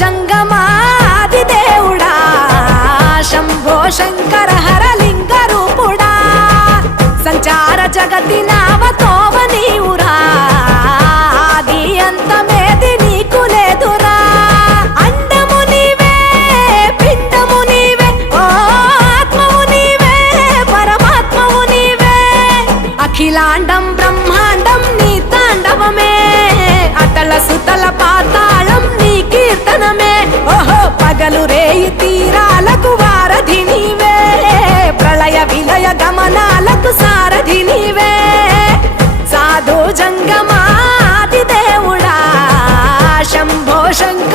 జంగమాది దేవుడా శంభో శంకర హరలింగ రూపుడా సంచార జగతి నావతోవ నీవురా ఆది అంతమేది నీకు లేదురా అండము నీవే పిండము నీవే ఓ ఆత్మవు నీవే పరమాత్మవు నీవే అఖిలాండం బ్రహ్మాండం నీ తాండవమే అతల సుతల పాతాళం నీ కీర్తనమే ఓహో పగలు రేయి తీరాలకు వారధి నీవే ప్రళయ విలయ గమనాలకు సారథి నీవే సాధు జంగమాది దేవుడా శంభో శంకర